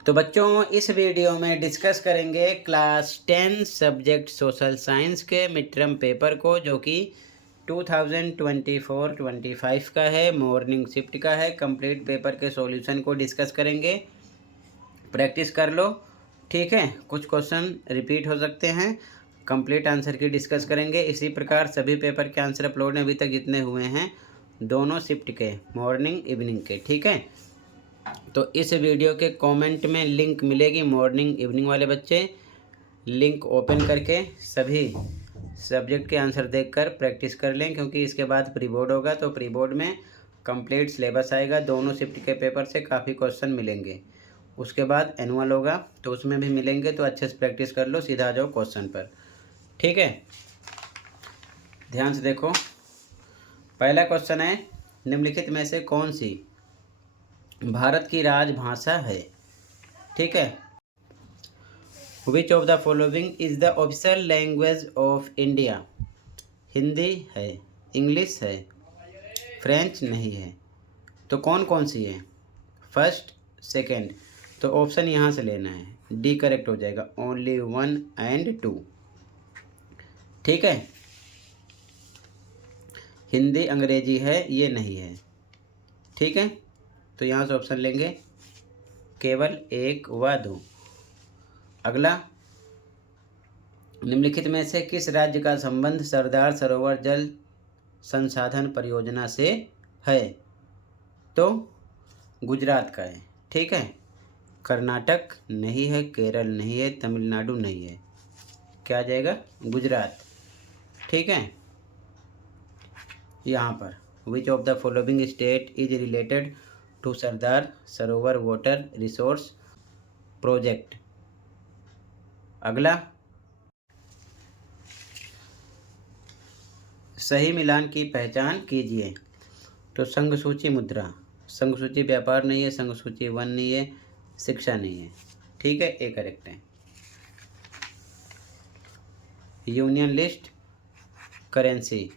तो बच्चों इस वीडियो में डिस्कस करेंगे क्लास 10 सब्जेक्ट सोशल साइंस के मिड टर्म पेपर को, जो कि 2024-25 का है, मॉर्निंग शिफ्ट का है। कंप्लीट पेपर के सॉल्यूशन को डिस्कस करेंगे। प्रैक्टिस कर लो, ठीक है। कुछ क्वेश्चन रिपीट हो सकते हैं। कंप्लीट आंसर की डिस्कस करेंगे। इसी प्रकार सभी पेपर के आंसर अपलोड अभी तक जितने हुए हैं, दोनों शिफ्ट के, मॉर्निंग इवनिंग के, ठीक है। तो इस वीडियो के कमेंट में लिंक मिलेगी। मॉर्निंग इवनिंग वाले बच्चे लिंक ओपन करके सभी सब्जेक्ट के आंसर देखकर प्रैक्टिस कर लें, क्योंकि इसके बाद प्री बोर्ड होगा। तो प्री बोर्ड में कंप्लीट सिलेबस आएगा। दोनों शिफ्ट के पेपर से काफ़ी क्वेश्चन मिलेंगे। उसके बाद एनुअल होगा तो उसमें भी मिलेंगे। तो अच्छे से प्रैक्टिस कर लो, सीधा आ जाओ क्वेश्चन पर, ठीक है। ध्यान से देखो। पहला क्वेश्चन है, निम्नलिखित में से कौन सी भारत की राजभाषा है, ठीक है। विच of the following is the official language of India. Hindi है, इंग्लिश है, फ्रेंच नहीं है। तो कौन कौन सी है? First, second. तो ऑप्शन यहाँ से लेना है। डी करेक्ट हो जाएगा, ओनली 1 and 2, ठीक है। हिंदी अंग्रेजी है, ये नहीं है, ठीक है। तो यहाँ से ऑप्शन लेंगे केवल 1 व 2। अगला, निम्नलिखित में से किस राज्य का संबंध सरदार सरोवर जल संसाधन परियोजना से है? तो गुजरात का है, ठीक है। कर्नाटक नहीं है, केरल नहीं है, तमिलनाडु नहीं है। क्या आ जाएगा? गुजरात, ठीक है। यहाँ पर which of the following state is related to Sardar Sarovar water resource project. अगला, सही मिलान की पहचान कीजिए। तो संघ सूची मुद्रा, संघ सूची व्यापार नहीं है, संघ सूची वन नहीं है, शिक्षा नहीं है, ठीक है। ए करेक्ट है। यूनियन लिस्ट करेंसी,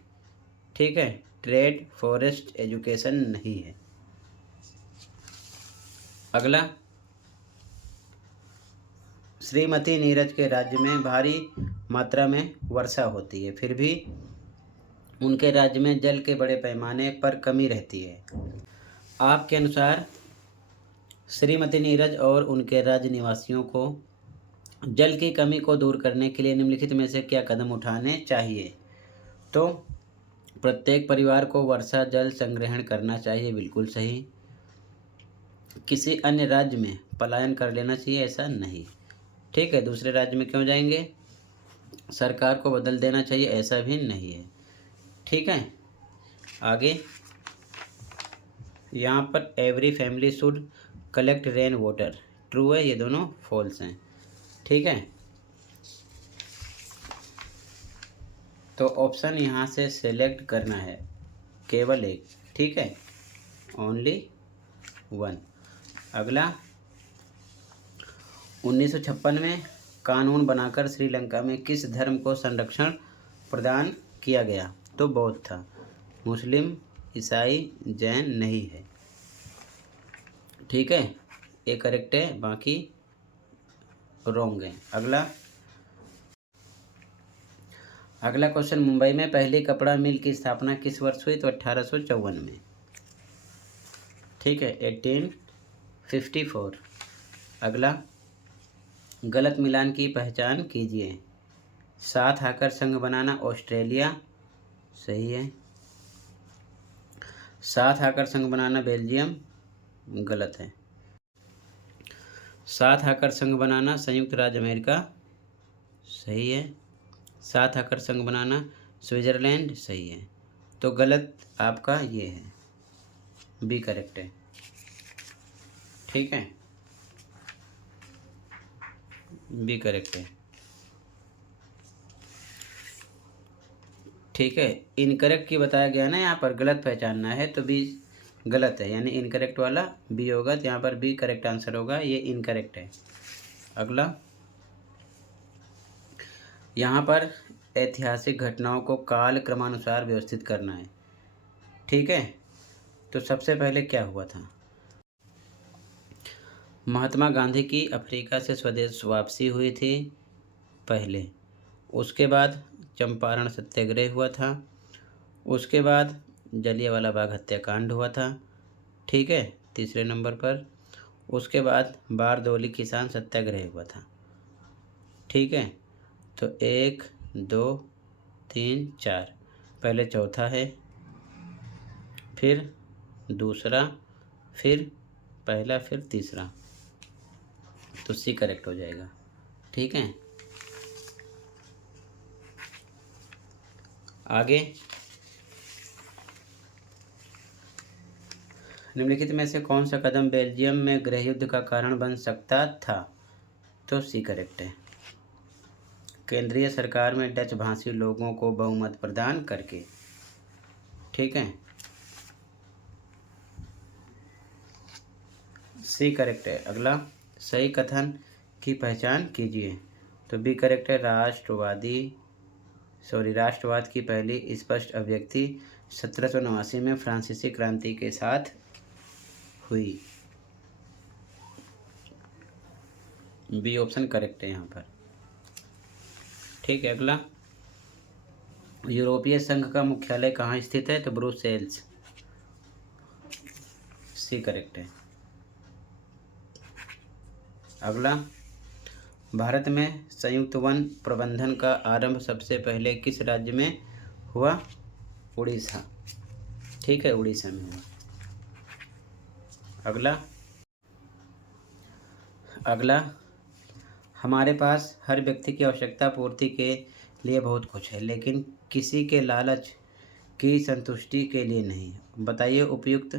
ठीक है। ट्रेड, फॉरेस्ट, एजुकेशन नहीं है। अगला, श्रीमती नीरज के राज्य में भारी मात्रा में वर्षा होती है, फिर भी उनके राज्य में जल के बड़े पैमाने पर कमी रहती है। आपके अनुसार श्रीमती नीरज और उनके राज्य निवासियों को जल की कमी को दूर करने के लिए निम्नलिखित में से क्या कदम उठाने चाहिए? तो प्रत्येक परिवार को वर्षा जल संग्रहण करना चाहिए, बिल्कुल सही। किसी अन्य राज्य में पलायन कर लेना चाहिए, ऐसा नहीं, ठीक है। दूसरे राज्य में क्यों जाएंगे? सरकार को बदल देना चाहिए, ऐसा भी नहीं है, ठीक है। आगे, यहाँ पर every family should collect rain water, true है, ये दोनों फॉल्स हैं, ठीक है। तो ऑप्शन यहाँ से सेलेक्ट करना है, केवल एक, ठीक है, ओनली 1। अगला, 1956 में कानून बनाकर श्रीलंका में किस धर्म को संरक्षण प्रदान किया गया? तो बौद्ध था। मुस्लिम, ईसाई, जैन नहीं है, ठीक है। ये करेक्ट है, बाकी रॉन्ग है। अगला क्वेश्चन, मुंबई में पहली कपड़ा मिल की स्थापना किस वर्ष हुई? तो 1854 में, ठीक है, 1854। अगला, गलत मिलान की पहचान कीजिए। साथ आकर संघ बनाना ऑस्ट्रेलिया, सही है। साथ आकर संघ बनाना बेल्जियम, गलत है। साथ आकर संघ बनाना संयुक्त राज्य अमेरिका, सही है। साथ आकर संघ बनाना स्विट्जरलैंड, सही है। तो गलत आपका ये है, बी करेक्ट है, ठीक है, बी करेक्ट है, ठीक है। इनकरेक्ट की बताया गया ना, यहाँ पर गलत पहचानना है, तो बी गलत है, यानी इनकरेक्ट वाला बी होगा। तो यहाँ पर बी करेक्ट आंसर होगा, ये इनकरेक्ट है। अगला, यहाँ पर ऐतिहासिक घटनाओं को काल क्रमानुसार व्यवस्थित करना है, ठीक है। तो सबसे पहले क्या हुआ था? महात्मा गांधी की अफ्रीका से स्वदेश वापसी हुई थी पहले। उसके बाद चंपारण सत्याग्रह हुआ था। उसके बाद जलियांवाला बाग हत्याकांड हुआ था। ठीक है, तीसरे नंबर पर। उसके बाद बारदोली किसान सत्याग्रह हुआ था। ठीक है, तो 1 2 3 4, पहले चौथा है, फिर दूसरा, फिर पहला, फिर तीसरा, तो सी करेक्ट हो जाएगा। ठीक है, आगे निम्नलिखित में से कौन सा कदम बेल्जियम में गृहयुद्ध का कारण बन सकता था? तो सी करेक्ट है। केंद्रीय सरकार में डच भाषी लोगों को बहुमत प्रदान करके। ठीक है, सी करेक्ट है। अगला, सही कथन की पहचान कीजिए। तो बी करेक्ट है। राष्ट्रवाद की पहली स्पष्ट अभिव्यक्ति 1789 में फ्रांसीसी क्रांति के साथ हुई। बी ऑप्शन करेक्ट है यहाँ पर। ठीक है, अगला, यूरोपीय संघ का मुख्यालय कहाँ स्थित है? तो ब्रुसेल्स। सी करेक्ट है। अगला, भारत में संयुक्त वन प्रबंधन का आरंभ सबसे पहले किस राज्य में हुआ? उड़ीसा। ठीक है, उड़ीसा में हुआ। अगला, हमारे पास हर व्यक्ति की आवश्यकता पूर्ति के लिए बहुत कुछ है, लेकिन किसी के लालच की संतुष्टि के लिए नहीं। बताइए उपयुक्त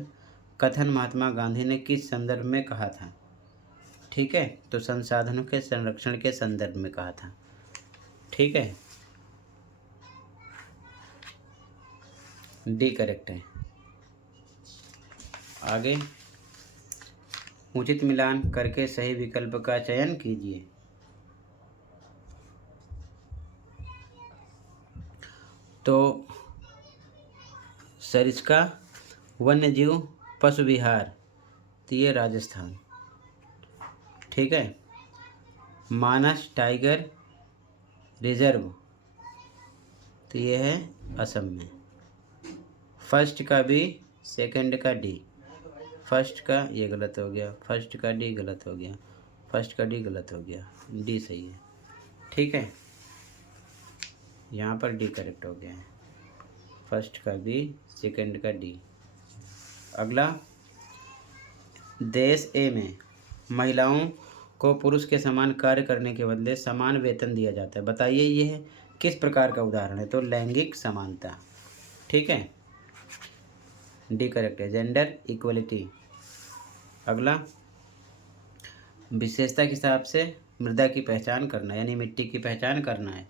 कथन महात्मा गांधी ने किस संदर्भ में कहा था? ठीक है, तो संसाधनों के संरक्षण के संदर्भ में कहा था। ठीक है, डी करेक्ट है। आगे, उचित मिलान करके सही विकल्प का चयन कीजिए। तो सरिस्का वन्यजीव पशु विहार, तो ये राजस्थान। ठीक है, मानस टाइगर रिजर्व, तो ये है असम में। फर्स्ट का बी, सेकंड का डी। फर्स्ट का ये गलत हो गया, फर्स्ट का डी गलत हो गया, फर्स्ट का डी गलत हो गया, डी सही है। ठीक है, यहाँ पर डी करेक्ट हो गया है। फर्स्ट का बी, सेकंड का डी। अगला, देश ए में महिलाओं को पुरुष के समान कार्य करने के बदले समान वेतन दिया जाता है। बताइए यह किस प्रकार का उदाहरण है? तो लैंगिक समानता। ठीक है, डी करेक्ट है, जेंडर इक्वलिटी। अगला, विशेषता के हिसाब से मृदा की पहचान करना, यानी मिट्टी की पहचान करना है।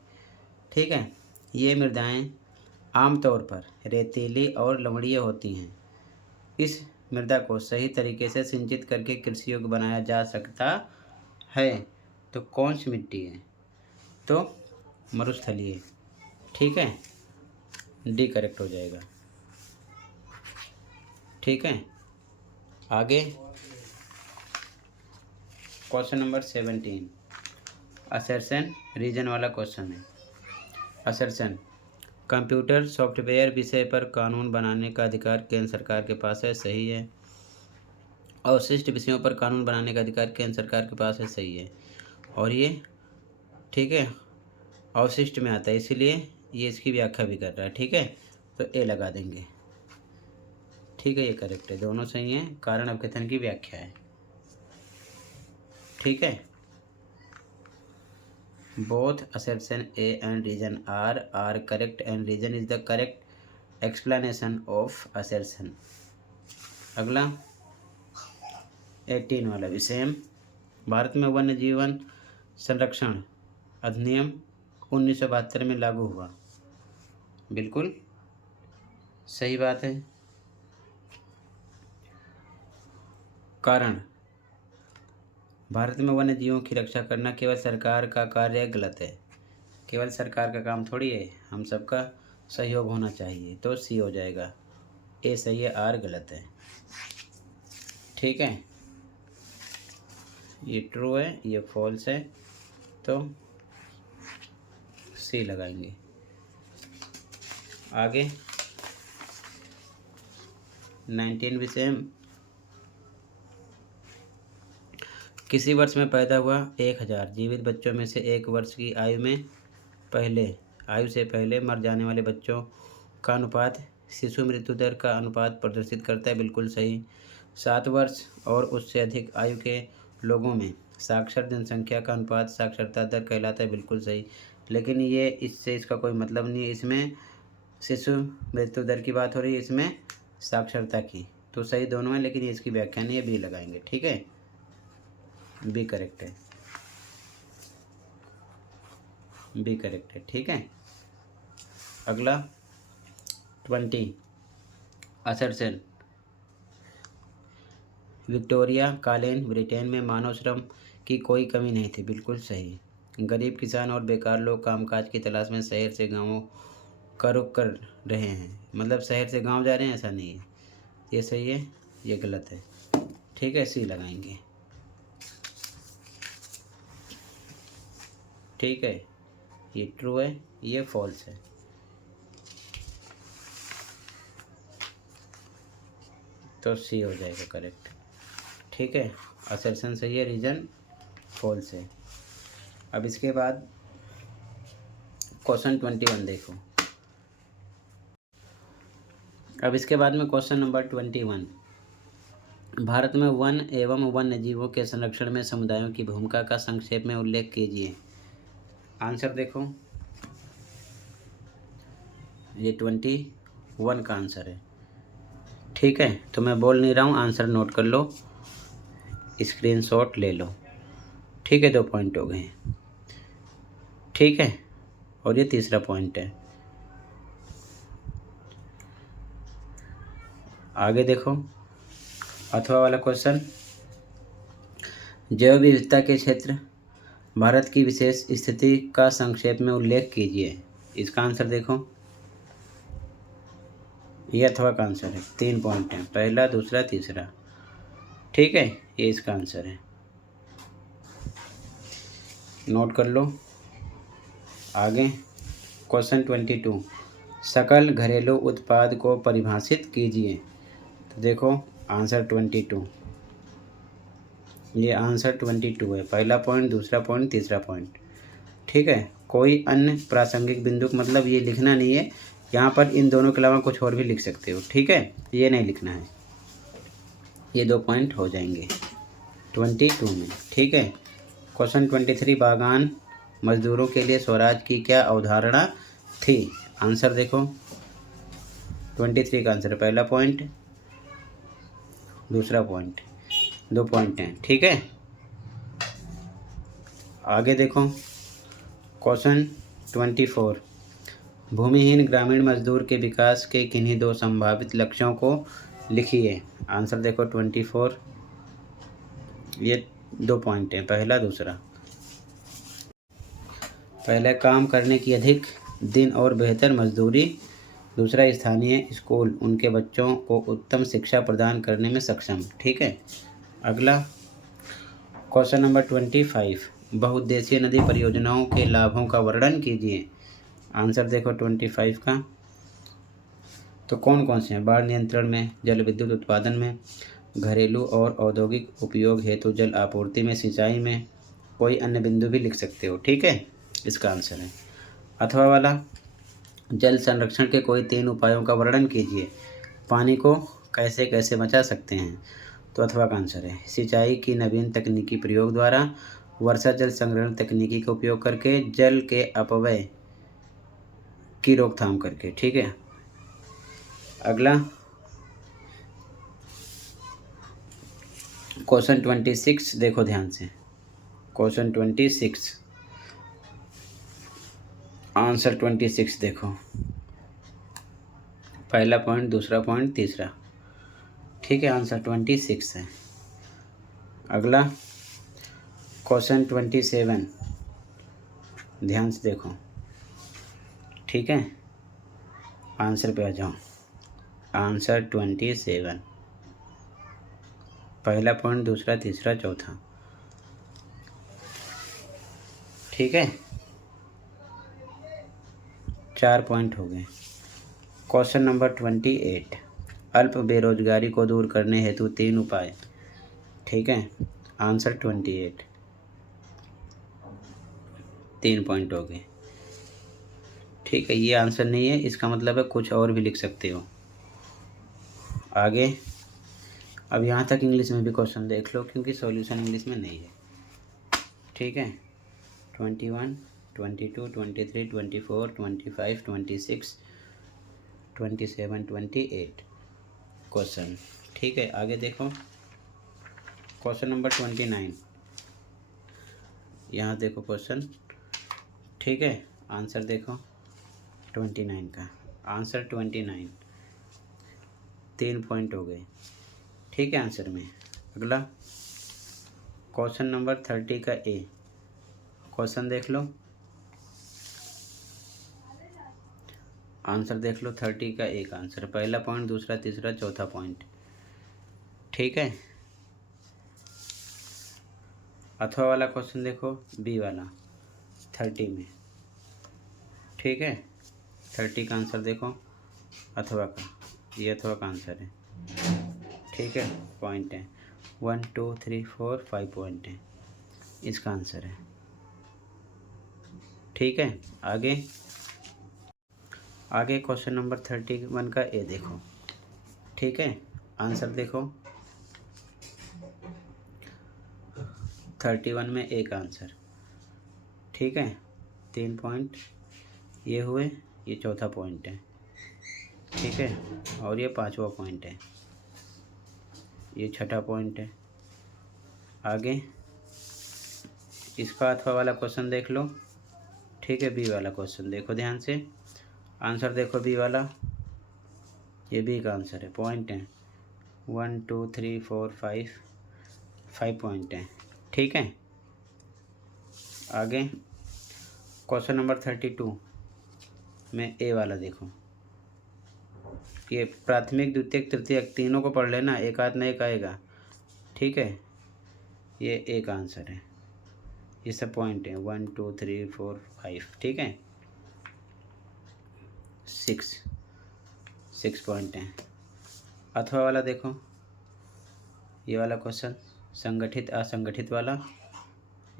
ठीक है, ये मृदाएं आमतौर पर रेतीली और लवणीय होती हैं। इस मृदा को सही तरीके से सिंचित करके कृषि योग्य बनाया जा सकता है। तो कौन सी मिट्टी है? तो मरुस्थलीय। ठीक है, डी करेक्ट हो जाएगा। ठीक है, आगे क्वेश्चन नंबर 17 असर्शन रीजन वाला क्वेश्चन है। असर्शन, कंप्यूटर सॉफ्टवेयर विषय पर कानून बनाने का अधिकार केंद्र सरकार के पास है। सही है। अवशिष्ट विषयों पर कानून बनाने का अधिकार केंद्र सरकार के पास है। सही है। और ये ठीक है अवशिष्ट में आता है, इसीलिए ये इसकी व्याख्या भी कर रहा है। ठीक है, तो ए लगा देंगे। ठीक है, ये करेक्ट है, दोनों सही हैं। कारण अवकथन की व्याख्या है। ठीक है, both assertion A and reason are correct and reason is the correct explanation of assertion। अगला 18 वाला विषय, भारत में वन्य जीवन संरक्षण अधिनियम 1972 में लागू हुआ। बिल्कुल सही बात है। कारण, भारत में वन्य जीवों की रक्षा करना केवल सरकार का कार्य गलत है। केवल सरकार का काम थोड़ी है, हम सबका सहयोग होना चाहिए। तो सी हो जाएगा, ए सही है, आर गलत है। ठीक है, ये ट्रू है, ये फॉल्स है, तो सी लगाएंगे। आगे 19 भी सेम। किसी वर्ष में पैदा हुआ 1000 जीवित बच्चों में से 1 वर्ष की आयु से पहले मर जाने वाले बच्चों का अनुपात शिशु मृत्यु दर का अनुपात प्रदर्शित करता है, बिल्कुल सही। 7 वर्ष और उससे अधिक आयु के लोगों में साक्षर जनसंख्या का अनुपात साक्षरता दर कहलाता है, बिल्कुल सही। लेकिन ये इसका कोई मतलब नहीं है, इसमें शिशु मृत्यु दर की बात हो रही है, इसमें साक्षरता की। तो सही दोनों है, लेकिन ये इसकी व्याख्या नहीं है, बी लगाएंगे। ठीक है, बी करेक्ट है, बी करेक्ट है। ठीक है, अगला 20 असर्शन। विक्टोरिया कालीन ब्रिटेन में मानव श्रम की कोई कमी नहीं थी, बिल्कुल सही। गरीब किसान और बेकार लोग कामकाज की तलाश में शहर से गांवों का रुख कर रहे हैं, मतलब शहर से गांव जा रहे हैं, ऐसा नहीं है। ये सही है, ये गलत है। ठीक है, सी लगाएंगे। ठीक है, ये ट्रू है, ये फॉल्स है, तो सी हो जाएगा करेक्ट। ठीक है, असर्शन सही है, रीजन फॉल्स है। अब इसके बाद क्वेश्चन 21 देखो। अब इसके बाद में क्वेश्चन नंबर 21, भारत में वन एवं वन्य जीवों के संरक्षण में समुदायों की भूमिका का संक्षेप में उल्लेख कीजिए। आंसर देखो, ये 21 का आंसर है। ठीक है, तो मैं बोल नहीं रहा हूँ, आंसर नोट कर लो, स्क्रीनशॉट ले लो। ठीक है, 2 पॉइंट हो गए हैं। ठीक है, और ये तीसरा पॉइंट है। आगे देखो, अथवा वाला क्वेश्चन, जैव विविधता के क्षेत्र भारत की विशेष स्थिति का संक्षेप में उल्लेख कीजिए। इसका आंसर देखो, ये अथवा का आंसर है। 3 पॉइंट हैं, पहला, दूसरा, तीसरा। ठीक है, ये इसका आंसर है, नोट कर लो। आगे क्वेश्चन 22, सकल घरेलू उत्पाद को परिभाषित कीजिए। तो देखो आंसर 22, ये आंसर 22 है। पहला पॉइंट, दूसरा पॉइंट, तीसरा पॉइंट। ठीक है, कोई अन्य प्रासंगिक बिंदु मतलब ये लिखना नहीं है, यहाँ पर इन दोनों के अलावा कुछ और भी लिख सकते हो। ठीक है, ये नहीं लिखना है, ये 2 पॉइंट हो जाएंगे 22 में। ठीक है, क्वेश्चन 23, बागान मजदूरों के लिए स्वराज की क्या अवधारणा थी। आंसर देखो, 23 का आंसर पहला पॉइंट, दूसरा पॉइंट, 2 पॉइंट हैं। ठीक है, आगे देखो क्वेश्चन 24, भूमिहीन ग्रामीण मजदूर के विकास के किन्हीं 2 संभावित लक्ष्यों को लिखिए। आंसर देखो 24, ये 2 पॉइंट हैं, पहला, दूसरा। पहला, काम करने की अधिक दिन और बेहतर मजदूरी। दूसरा, स्थानीय स्कूल उनके बच्चों को उत्तम शिक्षा प्रदान करने में सक्षम। ठीक है, अगला क्वेश्चन नंबर 25, बहुउद्देशीय नदी परियोजनाओं के लाभों का वर्णन कीजिए। आंसर देखो 25 का, तो कौन कौन से हैं, बाढ़ नियंत्रण में, जल विद्युत उत्पादन में, घरेलू और औद्योगिक उपयोग हेतु जल आपूर्ति में, सिंचाई में, कोई अन्य बिंदु भी लिख सकते हो। ठीक है, इसका आंसर है। अथवा वाला, जल संरक्षण के कोई 3 उपायों का वर्णन कीजिए, पानी को कैसे कैसे बचा सकते हैं। तो अथवा का आंसर है, सिंचाई की नवीन तकनीकी प्रयोग द्वारा, वर्षा जल संग्रहण तकनीकी का उपयोग करके, जल के अपव्यय की रोकथाम करके। ठीक है, अगला क्वेश्चन 26 देखो ध्यान से, क्वेश्चन 26, आंसर 26 देखो, पहला पॉइंट, दूसरा पॉइंट, तीसरा। ठीक है, आंसर 26 है। अगला क्वेश्चन 27, ध्यान से देखो। ठीक है, आंसर पे आ जाओ। आंसर 27, पहला पॉइंट, दूसरा, तीसरा, चौथा। ठीक है, 4 पॉइंट हो गए। क्वेश्चन नंबर 28, अल्प बेरोजगारी को दूर करने हेतु 3 उपाय। ठीक है, आंसर 28, 3 पॉइंट हो गए। ठीक है, ये आंसर नहीं है, इसका मतलब है कुछ और भी लिख सकते हो। आगे, अब यहाँ तक इंग्लिश में भी क्वेश्चन देख लो, क्योंकि सॉल्यूशन इंग्लिश में नहीं है। ठीक है, 21, 22, 23, 24, 25, 26, 27, 28 क्वेश्चन। ठीक है, आगे देखो, क्वेश्चन नंबर 29, यहाँ देखो क्वेश्चन। ठीक है, आंसर देखो 29 का, आंसर 29, 3 पॉइंट हो गए। ठीक है, आंसर में। अगला क्वेश्चन नंबर 30 का ए, क्वेश्चन देख लो, आंसर देख लो। 30 का एक आंसर, पहला पॉइंट, दूसरा, तीसरा, चौथा पॉइंट। ठीक है, अथवा वाला क्वेश्चन देखो, बी वाला 30 में। ठीक है, 30 का आंसर देखो, अथवा का, ये अथवा का आंसर है। ठीक है, पॉइंट है 1 2 3 4 5 पॉइंट है, इसका आंसर है। ठीक है, आगे आगे क्वेश्चन नंबर 31 का ए देखो। ठीक है, आंसर देखो, 31 में एक आंसर। ठीक है, 3 पॉइंट ये हुए, ये चौथा पॉइंट है। ठीक है, और ये 5वां पॉइंट है, ये 6ठा पॉइंट है। आगे इसका अथवा वाला क्वेश्चन देख लो। ठीक है, बी वाला क्वेश्चन देखो ध्यान से, आंसर देखो बी वाला, ये बी का आंसर है, पॉइंट है 1 2 3 4 5 पॉइंट है। ठीक है, आगे क्वेश्चन नंबर 32 में ए वाला देखो, ये प्राथमिक, द्वितीयक, तृतीयक तीनों को पढ़ लेना, एक आध ना एक आएगा। ठीक है, ये एक आंसर है, ये सब पॉइंट है 1 2 3 4 5। ठीक है, 6 पॉइंट है। अथवा वाला देखो, ये वाला क्वेश्चन, संगठित असंगठित वाला,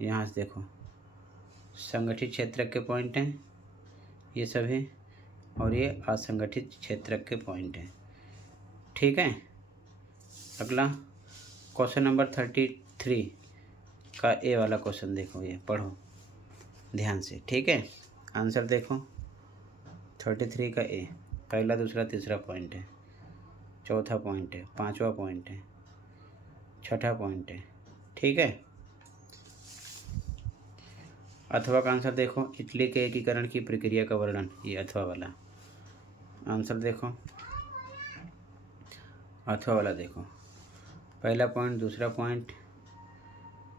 यहाँ से देखो, संगठित क्षेत्रक के पॉइंट हैं ये सभी, और ये असंगठित क्षेत्रक के पॉइंट हैं। ठीक है, अगला क्वेश्चन नंबर 33 का ए वाला क्वेश्चन देखो, ये पढ़ो ध्यान से। ठीक है, आंसर देखो 33 का ए, पहला, दूसरा, तीसरा पॉइंट है, चौथा पॉइंट है, 5वां पॉइंट है, 6ठा पॉइंट है। ठीक है, अथवा का आंसर देखो, इटली के एकीकरण की प्रक्रिया का वर्णन, ये अथवा वाला आंसर देखो। अथवा वाला देखो, पहला पॉइंट, दूसरा पॉइंट,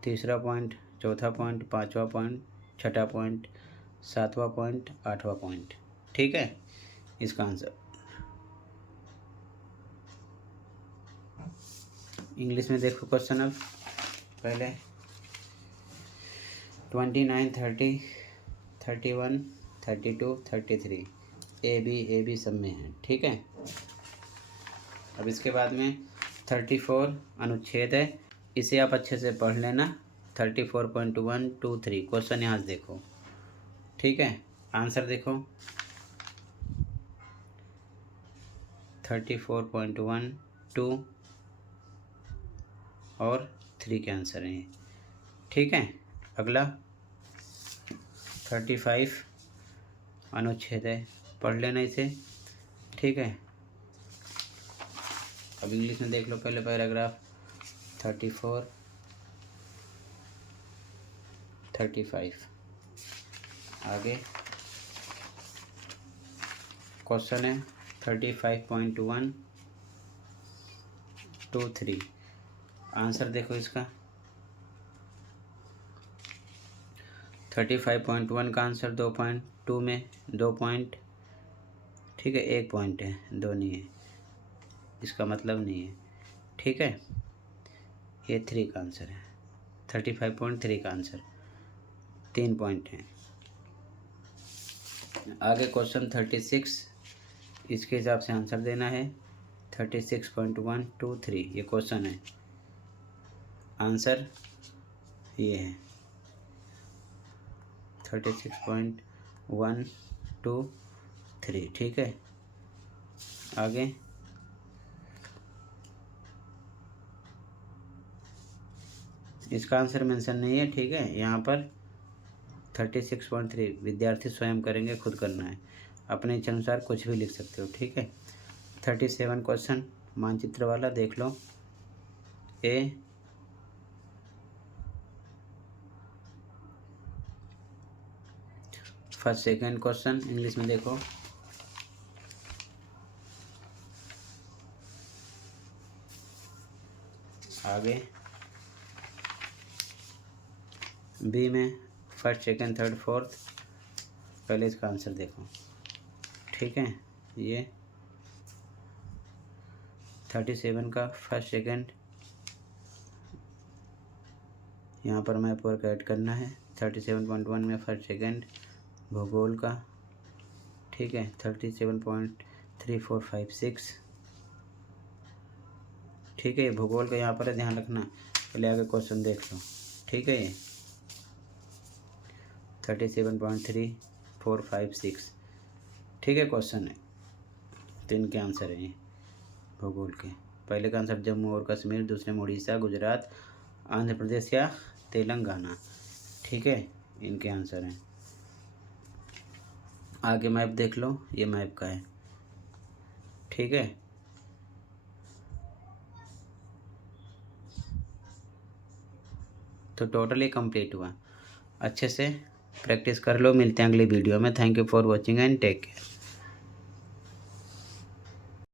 तीसरा पॉइंट, चौथा पॉइंट, 5वां पॉइंट, 6ठा पॉइंट, 7वां पॉइंट, 8वां पॉइंट। ठीक है, इसका आंसर। इंग्लिश में देखो क्वेश्चन, अब पहले 29 30 31 32 33 ए बी सब में है। ठीक है, अब इसके बाद में 34 अनुच्छेद है, इसे आप अच्छे से पढ़ लेना। 34.1 2 3 क्वेश्चन यहाँ से देखो। ठीक है, आंसर देखो 34.1 2 और 3 के आंसर हैं। ठीक है, अगला 35 अनुच्छेद है, पढ़ लेना इसे। ठीक है, अब इंग्लिश में देख लो पहले पैराग्राफ, 34 35। आगे क्वेश्चन है 35.1 2 3, आंसर देखो इसका। 35.1 का आंसर 2.2 में 2 पॉइंट। ठीक है, 1 पॉइंट है, 2 नहीं है, इसका मतलब नहीं है। ठीक है, ये 3 का आंसर है, 35.3 का आंसर। 3 पॉइंट हैं। आगे क्वेश्चन 36, इसके हिसाब से आंसर देना है। 36.123 ये क्वेश्चन है, आंसर ये है 36.123। ठीक है, आगे इसका आंसर मेंशन नहीं है। ठीक है, यहाँ पर 36.3 विद्यार्थी स्वयं करेंगे, खुद करना है, अपने इच्छा अनुसार कुछ भी लिख सकते हो। ठीक है, 37 क्वेश्चन मानचित्र वाला देख लो। ए फर्स्ट सेकेंड क्वेश्चन इंग्लिश में देखो। आगे बी में फर्स्ट सेकेंड थर्ड फोर्थ, पहले इसका आंसर देखो। ठीक है, ये 37 का फर्स्ट सेकेंड यहाँ पर मैप वर्क ऐड करना है। 37.1 में फर्स्ट सेकेंड भूगोल का। ठीक है, 37.3456। ठीक है, ये भूगोल का यहाँ पर है, ध्यान रखना। पहले आगे क्वेश्चन देख लो। ठीक है, ये 37.3456। ठीक है, क्वेश्चन है, 3 के आंसर है ये भूगोल के। पहले का आंसर जम्मू और कश्मीर, दूसरे में उड़ीसा, गुजरात, आंध्र प्रदेश या तेलंगाना। ठीक है, इनके आंसर हैं। आगे मैप देख लो, ये मैप का है। ठीक है, तो टोटल ये कंप्लीट हुआ। अच्छे से प्रैक्टिस कर लो। मिलते हैं अगली वीडियो में। Thank you for watching and take care.